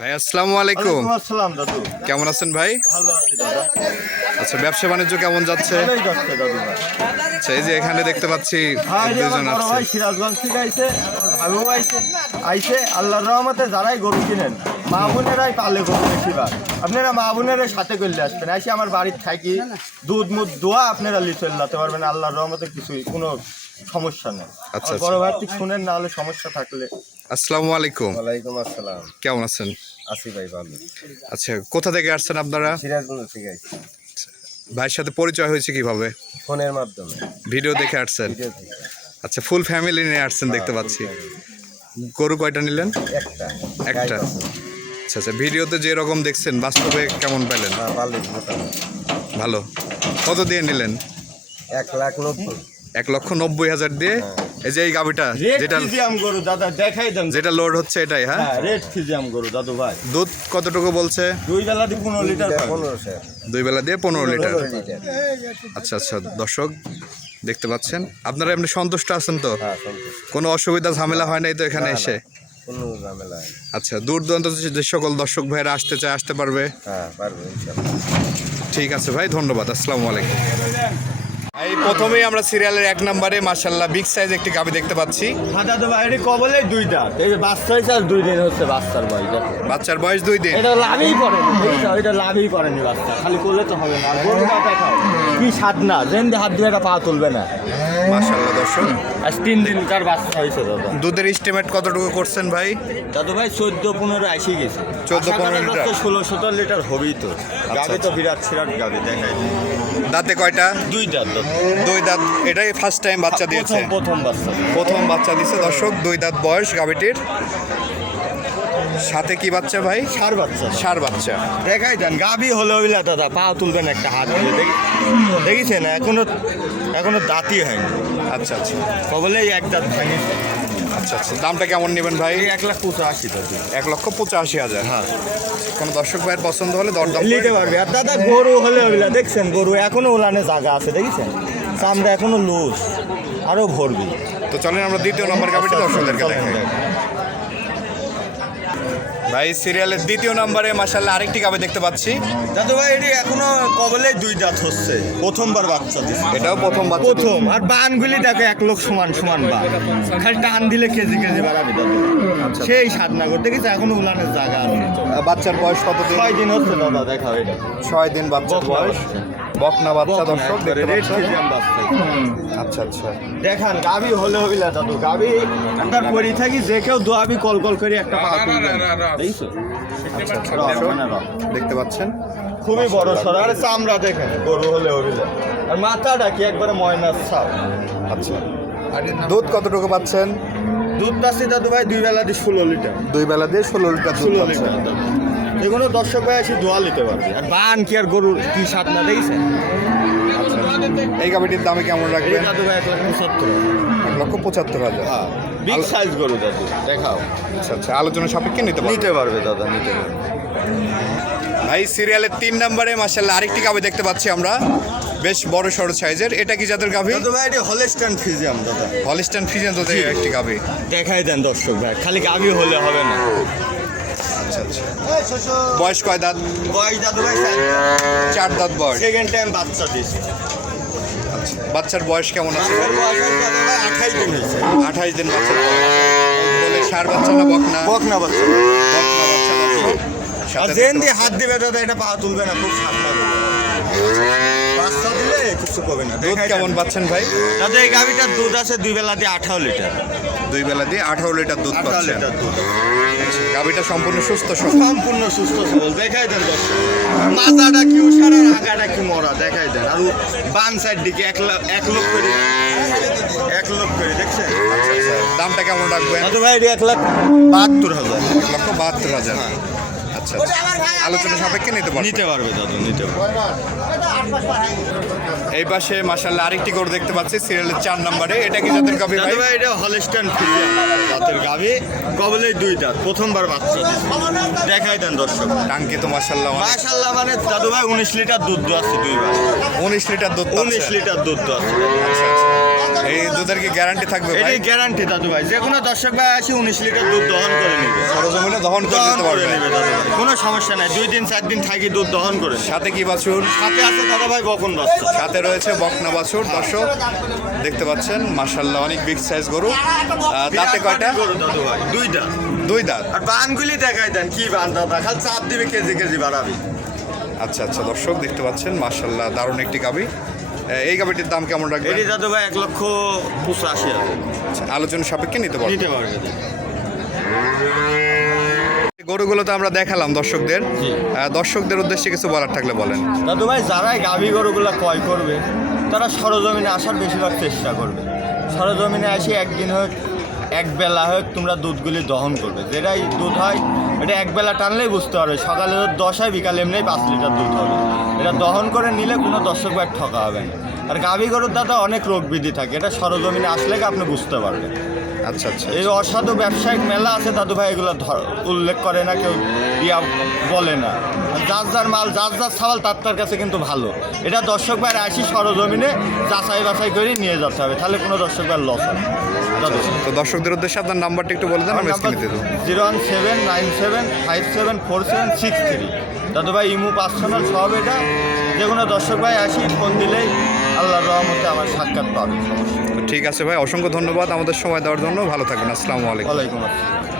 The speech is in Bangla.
ভাই আসসালামু আলাইকুম। আসসালাম দাদু। কেমন আছেন ভাই? ভালো আছি দাদা। আচ্ছা ব্যবসা বাণিজ্য কেমন যাচ্ছে? ভালোই যাচ্ছে দাদু ভাই। আচ্ছা এই যে এখানে দেখতে পাচ্ছি দুজন আসছে ভাই সিরাজগঞ্জ থেকে আইছে আইছে। আইছে আল্লাহর রহমতে যারাই গরু কিনেন মা বোনেরাই পালে গরু বেশিরভাগ। আপনারা মা সাথে করলে আসবেন। আইসে আমার বাড়ির থাকি দুধ মুধ দোয়া আপনারা লিচে লাতে পারবেন আল্লাহর রহমতে কিছুই কোনো সমস্যা নেই। আচ্ছা, বড় ভাই ঠিক শুনেন না হলে সমস্যা থাকলে। আসসালামু আলাইকুম। ওয়ালাইকুম আসসালাম। কেমন আছেন? আসি ভাই ভালো। আচ্ছা কোথা থেকে আসছেন আপনারা? সিরাজগঞ্জ থেকে আইছি ভাইয়ের সাথে পরিচয় হয়েছে কীভাবে? ফোনের মাধ্যমে। ভিডিও দেখে আসছেন? আচ্ছা ফুল ফ্যামিলি নিয়ে আসছেন দেখতে পাচ্ছি। গরু কয়টা নিলেন? একটা। একটা। আচ্ছা আচ্ছা ভিডিওতে যে রকম দেখছেন বাস্তবে কেমন পেলেন হ্যাঁ ভালো ভালো। কত দিয়ে নিলেন? এক লাখ নব্বই। এক লক্ষ নব্বই হাজার দিয়ে এই যে এই গাবিটা যেটা ফিজিয়াম গরু দাদা দেখাই দেন। যেটা লোড হচ্ছে এটাই হ্যাঁ? হ্যাঁ রেড ফিজিয়াম গরু দাদু ভাই। দুধ কতটুকু বলছে? দুই বেলা দিয়ে পনেরো লিটার দুই বেলা দিয়ে পনেরো লিটার। আচ্ছা আচ্ছা দর্শক দেখতে পাচ্ছেন? আপনারা এমনি সন্তুষ্ট আছেন তো? হ্যাঁ কোনো অসুবিধা ঝামেলা হয় নাই তো এখানে এসে? কোনো ঝামেলা নেই। আচ্ছা দূর দূরান্ত যে- সকল দর্শক ভাইরা আসতে চায় আসতে পারবে? হ্যাঁ ঠিক আছে ভাই ধন্যবাদ আসসালামু আলাইকুম। এই প্রথমেই আমরা সিরিয়ালের এক নম্বরে মার্শাল্লাহ বিগ সাইজ একটি গাবি দেখতে পাচ্ছি। হাতা তো বাইরে কবলে দুইটা এই যে বাচ্চা হয়েছে আর দুই দিন হচ্ছে বাচ্চার বয়স। বাচ্চার বয়স দুই দিন। এটা লাভই করেনি? এটা লাভই করেনি বাচ্চা খালি করলে তো হবে না। আর কি স্বাদ না যেন হাত দিয়ে একটা পা তুলবে না। মার্শাল্লাহ দর্শক। আজ তিন দিনকার বাচ্চা হয়েছে দাদা। দুধের এস্টিমেট কতটুকু করছেন ভাই? দাদু ভাই চোদ্দ পনেরো আসি গেছে 14 15 লিটার। ষোলো সতেরো লিটার হবেই তো। গাবে তো আচ্ছা। বিরাট সিরাট গাবে দেখাই দাঁতে কয়টা? দুই দাঁত দুই দাঁত এটাই ফার্স্ট টাইম বাচ্চা দিয়েছে। প্রথম প্রথম বাচ্চা। প্রথম বাচ্চা দিয়েছে দর্শক দুই দাঁত বয়স গাবিটির। সাথে কি বাচ্চা ভাই? সার বাচ্চা। সার বাচ্চা। দেখাই দেন গাবি হলে হইলে দাদা পা তুলবেন একটা হাত দেখিছেন এখনও এখনও দাঁতই হয়নি। আচ্ছা আচ্ছা। কবলেই এক দাঁত ভাঙিছে আচ্ছা আচ্ছা। দামটা কেমন নেবেন ভাই? এক লাখ পঁচাশি এক লক্ষ পঁচাশি হাজার। হ্যাঁ। কোনো দর্শক ভাইয়ের পছন্দ হলে দরদাম নিতে পারবে। আর দাদা গরু হলে হইলে দেখছেন গরু এখনও ওলানে জায়গা আছে দেখেছেন? চামড়া এখনও লুজ আরও ভরবি। তো চলেন আমরা দ্বিতীয় নম্বর গাবিটি দর্শকদেরকে দেখাই। ভাই সিরিয়ালের দ্বিতীয় নম্বরে মাসাল্লাহ আরেকটি গাবি দেখতে পাচ্ছি। দাদু ভাই এটি এখনও কবলে দুই দাঁত হচ্ছে। প্রথমবার বাচ্চা এটাও প্রথম বাচ্চা প্রথম আর বানগুলি দেখো এক লোক সমান সমান বান। খালি টান দিলে কেজি কেজি বাড়াবি দাদু। সেই সাত না করতে গেছে এখনও উলানের জায়গা আছে বাচ্চার বয়স কত দিন ছয় দিন হচ্ছে দাদা দেখাও এটা ছয় দিন বাচ্চার বয়স। বকনা বাচ্চা দর্শক দেখতে পাচ্ছেন। আচ্ছা আচ্ছা। দেখান গাবি হলে হবিলা দাদু গাবি একবার পরি থাকি যে কেউ দোয়াবি কল কল করে একটা পা তুলবে। দেখছ আচ্ছা আচ্ছা। দেখতে পাচ্ছেন? খুবই বড় সর আর চামড়া দেখেন গরু হলে হবিলা আর মাথাটা কি একবারে ময়নার ছাপ। আচ্ছা। দুধ কতটুকু পাচ্ছেন? দুধ পাচ্ছি দাদু ভাই দুই বেলা দিয়ে ষোলো লিটার। দুই বেলা দিয়ে ষোলো লিটার দুধ ষোলো পাচ্ছেন। লিটার এগুলো দর্শক ভাই এসে দোয়া নিতে পারবে। আর বান কি আর গরুর কি স্বাদ না দেখছেন? এই গাবিটির দামে কেমন এই রাখবেন এক লাখ পঁচাত্তর। এক লক্ষ পঁচাত্তর হাজার। হ্যাঁ বিগ সাইজ গরু দাদু দেখাও। আচ্ছা আচ্ছা আলোচনা সাপেক্ষে নিতে পারবেন নিতে পারবে দাদা নিতে পারবে। ভাই সিরিয়ালের তিন নম্বরে মাসাল্লাহ আরেকটি গাবি দেখতে পাচ্ছি আমরা। বেশ বড় সড়ো সাইজের। এটা কি জাতের গাভি? দাদু ভাই এটি হলেস্টান ফিজিয়াম দাদা। হলিস্টান ফিজেন তো একটি গাভি। দেখাই দেন দর্শক ভাই খালি গাবি হলে হবে না। আচ্ছা বয়স কয় দাঁত? বয়স দাদু ভাই চার। দাঁত বয়স। সেকেন্ড টাইম বাচ্চা দিয়েছে। আচ্ছা বাচ্চার বয়স কেমন আছে? আঠাইশ দিন হয়েছে। আঠাইশ দিন বয়স। বলে সার বাচ্চা না বকনা বকনা বাচ্চা। বকনা বাচ্চা। সাথে জেন দিয়ে হাত দিবে দাদা এটা পা তুলবে না খুব সামনে বাচ্চা দিলে কিছু করবে না। দুধ কেমন পাচ্ছেন ভাই? দাদা এই গাভিটার দুধ আছে দুই বেলা দিয়ে আঠারো লিটার। দুই বেলা দিয়ে আঠারো লিটার দুধ পাচ্ছে। পাচ্ছেন গাভিটা সম্পূর্ণ সুস্থ সম্পূর্ণ সুস্থ সবল। দেখাই দেন দর্শক মাথাটা কি উষার আর আগাটা কি মরা? দেখাই দেন। আর বান সাইড দিকে এক লাখ এক লক্ষ করে এক লক্ষ করে দেখছেন? দামটা কেমন রাখবেন? ভাই এক লাখ বাহাত্তর হাজার। এক লক্ষ বাহাত্তর হাজার। আচ্ছা আচ্ছা। আলোচনা সাপেক্ষে নিতে পারবে। নিতে পারবে দাদু নিতে পারবে। এই পাশে মাসাল্লাহ আরেকটি গরু দেখতে পাচ্ছি সিরিয়ালের চার নম্বরে। এটা কি জাতের গাভি ভাই? ভাই এটা হলস্টাইন ফ্রিজিয়ান জাতের গাভি। কবলেই দুই দাঁত প্রথমবার বাচ্চা দেখাই দেন দর্শক। টাঙ্কি তো মাসাল্লাহ মাশাল্লাহ মানে দাদু ভাই উনিশ লিটার দুধ আছে দুইবার। উনিশ লিটার দুধ উনিশ লিটার দুধ আছে। আচ্ছা, আচ্ছা। এই দুধের কি গ্যারান্টি থাকবে ভাই? এটাই গ্যারান্টি দাদু ভাই। যে কোনো দর্শক ভাই আসি উনিশ লিটার দুধ দহন করে নেবে। সরজমিনে দহন করে দহন পারবে। দাদু ভাই। কোনো সমস্যা নাই। দুই দিন চার দিন থাকি দুধ দহন করে। সাথে কি বাছুর? সাথে আছে দাদা ভাই বকন বাচ্চা সাথে রয়েছে বকনা বাছুর দর্শক দেখতে পাচ্ছেন মাসাল্লাহ অনেক বিগ সাইজ গরু। দাঁতে কয়টা? দুইটা। দুই দাঁত। আর বানগুলি দেখাই দেন কি বান দাদা খালি চাপ দিবে কেজি কেজি বাড়াবি। আচ্ছা আচ্ছা দর্শক দেখতে পাচ্ছেন মাসাল্লাহ দারুণ একটি গাবি। এই গাবিটির দাম কেমন রাখবেন? এটি দাদু ভাই এক লক্ষ পঁচাশি আচ্ছা, আলোচনা সাপেক্ষে নিতে পারবেন। নিতে পারবে গরুগুলো তো আমরা দেখালাম দর্শকদের। দর্শকদের উদ্দেশ্যে কিছু বলার থাকলে বলেন। দাদু ভাই যারাই গাভী গরুগুলো ক্রয় করবে তারা সরজমিনে আসার বেশিরভাগ চেষ্টা করবে। সরজমিনে এসে একদিন হোক এক বেলা হোক তোমরা দুধগুলি দহন করবে। যেটাই দুধ হয় এটা এক বেলা টানলেই বুঝতে পারবে। সকালে তো দশ হয় বিকালে এমনি পাঁচ লিটার দুধ হবে। এটা দহন করে নিলে কোনো দর্শক ভাই ঠকা হবে না। আর গাভী গরুর দাদা অনেক রোগ বিধি থাকে এটা সরজমিনে আসলে কি আপনি বুঝতে পারবেন। আচ্ছা আচ্ছা এই অসাধু ব্যবসায়িক মেলা আছে দাদু ভাই এগুলো ধর- উল্লেখ করে না কেউ ইয়া বলে না। যার যার মাল যার যার ছাওয়াল তার তার কাছে কিন্তু ভালো। এটা দর্শক ভাই আসি সরজমিনে যাচাই বাছাই করে নিয়ে যেতে হবে তাহলে কোনো দর্শক ভাই লস হবে দাদু তো দর্শকদের উদ্দেশ্যে আপনার নাম্বারটা একটু বলে দেন আমরা স্ক্রিনে দিয়ে দেবো। Zero one seven nine seven five seven four seven six three দাদু ভাই ইমু পার্সোনাল সব এটা যে কোনো দর্শক ভাই আসি ফোন দিলেই আল্লাহর রহমতে আমার সাক্ষাৎ পাবে সমস্যা ঠিক আছে ভাই অসংখ্য ধন্যবাদ আমাদের সময় দেওয়ার জন্য। ভালো থাকবেন আসসালামু আলাইকুম। ওয়ালাইকুম আসসালাম।